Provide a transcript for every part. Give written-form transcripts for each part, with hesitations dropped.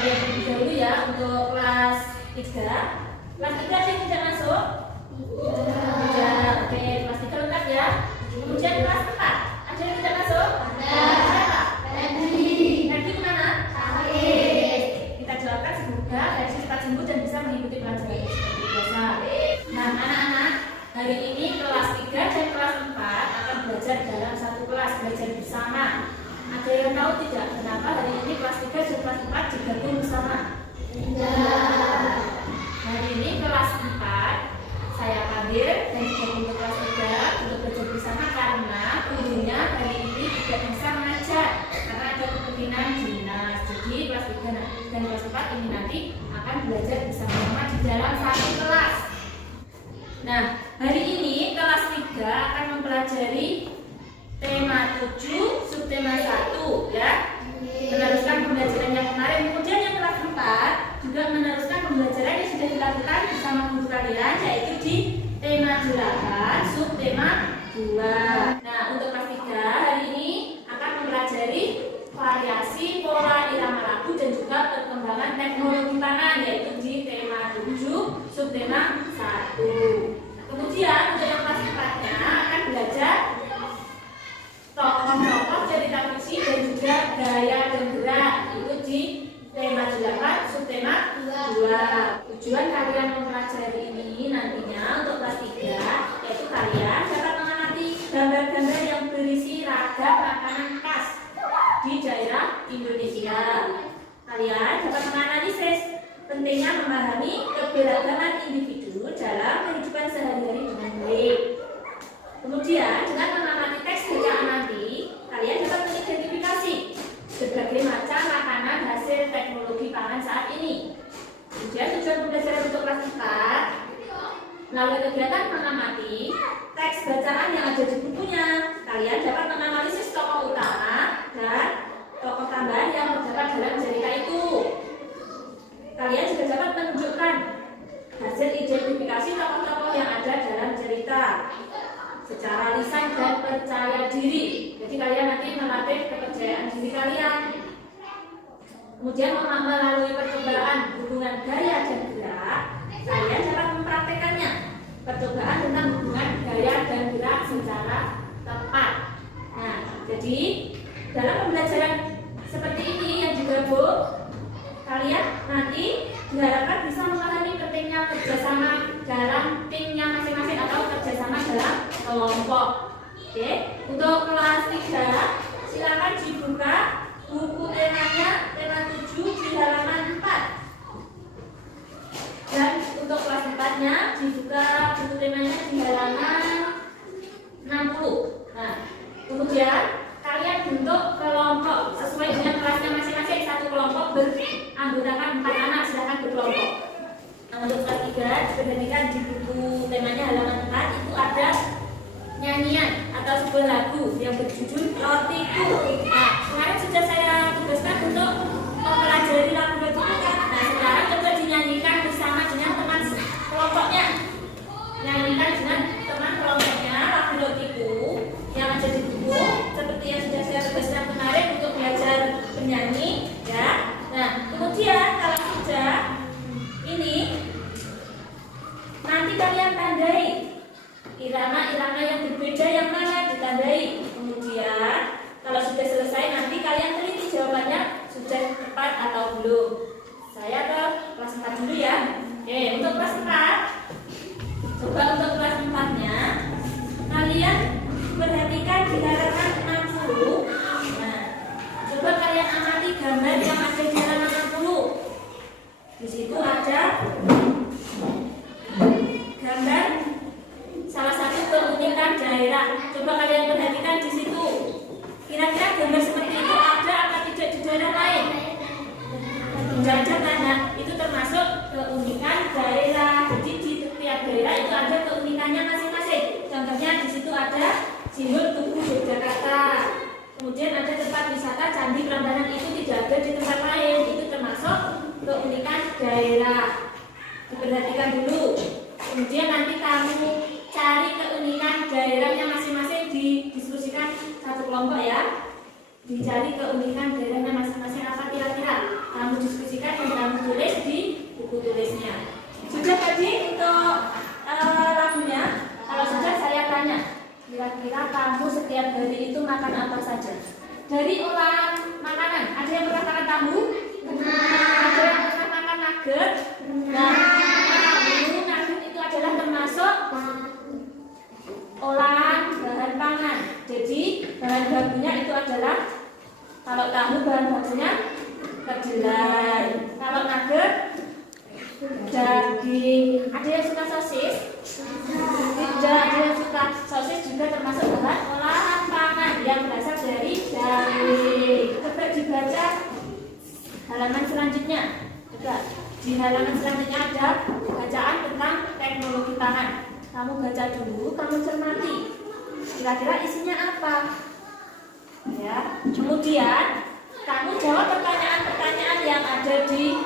kalian terlebih dahulu ya untuk kelas 3. Kelas 3 ada yang tidak masuk? Tidak. Oke, kelas 3 lengkap ya. Kemudian kelas 4 ada yang tidak masuk? Siapa? Nanti kemana? Kita doakan semoga dari cepat sembuh dan bisa mengikuti pelajaran seperti biasa. Nah, anak-anak, hari ini kelas 3 dan kelas 4 akan belajar dalam satu kelas, belajar bersama. Ada yang tahu tidak kenapa hari ini kelas 3 dan kelas 4 digabung bersama? Tidak. Hari ini kelas 4 saya hadir dan digabung ke kelas 3 untuk belajar bersama karena gurunya hari ini tidak bisa mengajar karena ada kepentingan dinas. Jadi kelas 3 dan kelas 4 ini nanti akan belajar bersama-sama di dalam satu kelas. Nah, hari ini kelas 3 akan mempelajari tema 7, subtema 1 ya. Meneruskan pembelajaran yang kemarin. Kemudian yang kelas 4 juga meneruskan pembelajaran yang sudah dilakukan bersama guru kalian, yaitu di tema 8, subtema 2. Nah, untuk kelas 3 hari ini akan mempelajari variasi pola irama lagu dan juga perkembangan teknologi pangan, yaitu di tema 7, subtema 1. Kemudian untuk yang kelas 4-nya akan belajar tokoh-tokoh cerita fiksi dan juga gaya dan gerak, itu di tema 8, subtema 2. Tujuan kalian mempelajari ini nantinya untuk kelas 3 yaitu kalian dapat mengamati gambar-gambar yang berisi ragam makanan khas di daerah Indonesia. Kalian dapat menganalisis pentingnya memahami keberagaman individu dalam kehidupan sehari-hari dengan baik. Kemudian dengan mengamati teks bacaan nanti, kalian dapat mengidentifikasi berbagai macam makanan hasil teknologi pangan saat ini. Kemudian tujuan pembelajaran untuk kelas 4 melalui kegiatan mengamati teks bacaan yang ada di bukunya, kalian dapat menganalisis tokoh utama dan tokoh tambahan yang terdapat dalam cerita itu. Kalian juga dapat menunjukkan hasil identifikasi tokoh-tokoh yang ada dalam cerita secara lisan dan percaya diri. Jadi kalian nanti melatih kepercayaan diri kalian. Kemudian melalui percobaan hubungan gaya dan gerak, kalian dapat mempraktekannya. Percobaan tentang hubungan gaya dan gerak secara tepat. Nah, jadi dalam pembelajaran seperti ini yang digabung, kalian nanti diharapkan bisa memahami pentingnya kerjasama dalam timnya masing-masing atau kerjasama dalam kelompok. Oke, untuk kelas 3 silakan dibuka buku temanya, tema 7 di halaman 4. Dan untuk kelas 4-nya dibuka buku temanya di halaman 60. Nah, kemudian kalian bentuk kelompok sesuai dengan kelasnya masing-masing. Satu kelompok beranggotakan 4 anak, silahkan berkelompok. Nah, untuk kelas 3 diperhatikan di buku temanya halaman 4 itu ada nyanyian atau sebuah lagu yang berjudul Rotiku. Nah, kemarin sudah saya tugaskan untuk mempelajari lagu itu kan. Nah, sekarang coba dinyanyikan bersama dengan teman kelompoknya. Nyanyikan dengan teman kelompoknya lagu Rotiku yang ada di buku seperti yang sudah saya tugaskan kemarin untuk belajar penyanyi ya. Nah, kemudian kalau sudah ini nanti kalian tandai irama-irama yang berbeda yang mana ditandai. Kemudian kalau sudah selesai nanti kalian teliti jawabannya sudah tepat atau belum. Saya ke kelas 4 dulu ya. Oke, untuk kelas 4 coba untuk kelas 4-nya kalian perhatikan di halaman 60. Nah, coba kalian amati gambar yang ada di halaman 60. Di situ ada gambar salah satu keunikan daerah. Coba kalian perhatikan di situ. Kira-kira gambar seperti itu ada atau tidak di daerah lain? Tidak ada karena itu termasuk keunikan daerah. Jadi di setiap daerah itu ada keunikannya masing-masing. Contohnya di situ ada Simbol Tugu Yogyakarta. Kemudian ada tempat wisata Candi Prambanan, itu tidak ada di tempat lain. Itu termasuk keunikan daerah. Diperhatikan dulu. Kemudian nanti kamu cari keunikan daerahnya masing-masing, didiskusikan satu kelompok ya. Dicari keunikan daerahnya masing-masing apa kira-kira? kamu diskusikan dan kamu tulis di buku tulisnya. Sudah tadi untuk lagunya? Kalau sudah saya tanya, kira-kira kamu setiap hari itu makan apa saja? Dari olahan makanan, ada yang pernah makan tahu? Ada yang pernah makan nugget? Nah, nugget itu adalah termasuk olahan bahan pangan. Jadi bahan bakunya itu adalah, kalau tahu bahan bakunya kedelai, kalau nugget daging. Ada yang suka sosis? Tidak. Ada yang suka sosis juga termasuk bahan olahan pangan yang berasal dari daging. Coba dibaca halaman selanjutnya. Coba di halaman selanjutnya ada bacaan tentang teknologi pangan. Kamu baca dulu, kamu cermati. Kira-kira isinya apa? Ya. Kemudian kamu jawab pertanyaan-pertanyaan yang ada di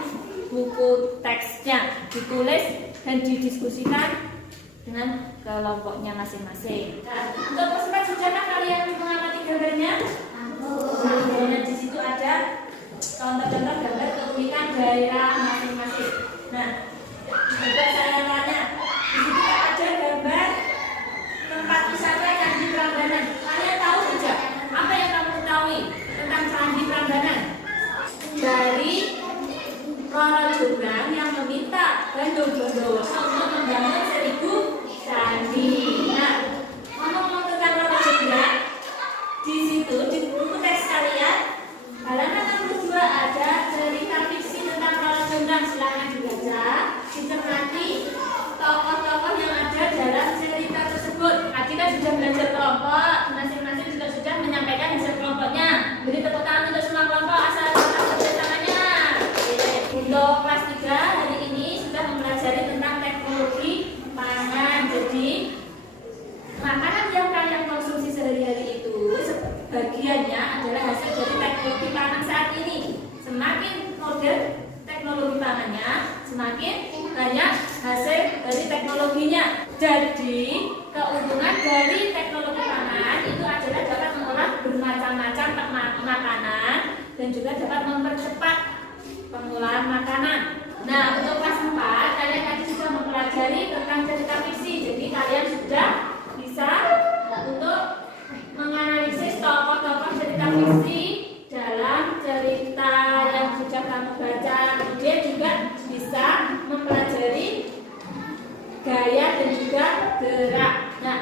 buku teksnya, ditulis dan didiskusikan dengan kelompoknya masing-masing. Nah, untuk persiapan sudahkah kalian mengamati gambarnya? Nah, di situ ada contoh-contoh gambar keunikan daerah masing-masing. Nah, coba saya tanya, di situ ada gambar tempat wisata Candi Prambanan. Kalian tahu tidak? Apa yang kamu ketahui tentang Candi Prambanan? Dari Roro Jonggrang yang meminta Bandung Bondowoso untuk membangun 1000 candi. Nah, ngomong-ngomong tentang Roro Jonggrang, di situ di buku teks kalian halaman 62 ada cerita fiksi tentang Roro Jonggrang. Silakan dibaca, dicermati tokoh-tokoh yang ada dalam cerita tersebut. Tadi kan sudah belajar kelompok, masing-masing juga sudah menyampaikan hasil kelompoknya. Beri tepuk tangan untuk semua kelompok asal kerjasamanya. Untuk kelas 3 hari ini sudah mempelajari tentang teknologi pangan. Jadi makanan yang kalian konsumsi sehari-hari itu sebagiannya adalah hasil dari teknologi pangan saat ini. Semakin modern teknologi pangannya, semakin banyak hasil dari teknologinya. Jadi keuntungan dari teknologi pangan itu adalah dapat mengolah bermacam-macam makanan dan juga dapat mempercepat pengolahan makanan. Nah, untuk kelas 4 kalian tadi sudah mempelajari tentang cerita fiksi. Jadi kalian sudah bisa untuk menganalisis tokoh-tokoh cerita fiksi dalam cerita yang sudah kamu baca. Kemudian juga bisa mempelajari gaya dan juga gerak. Nah,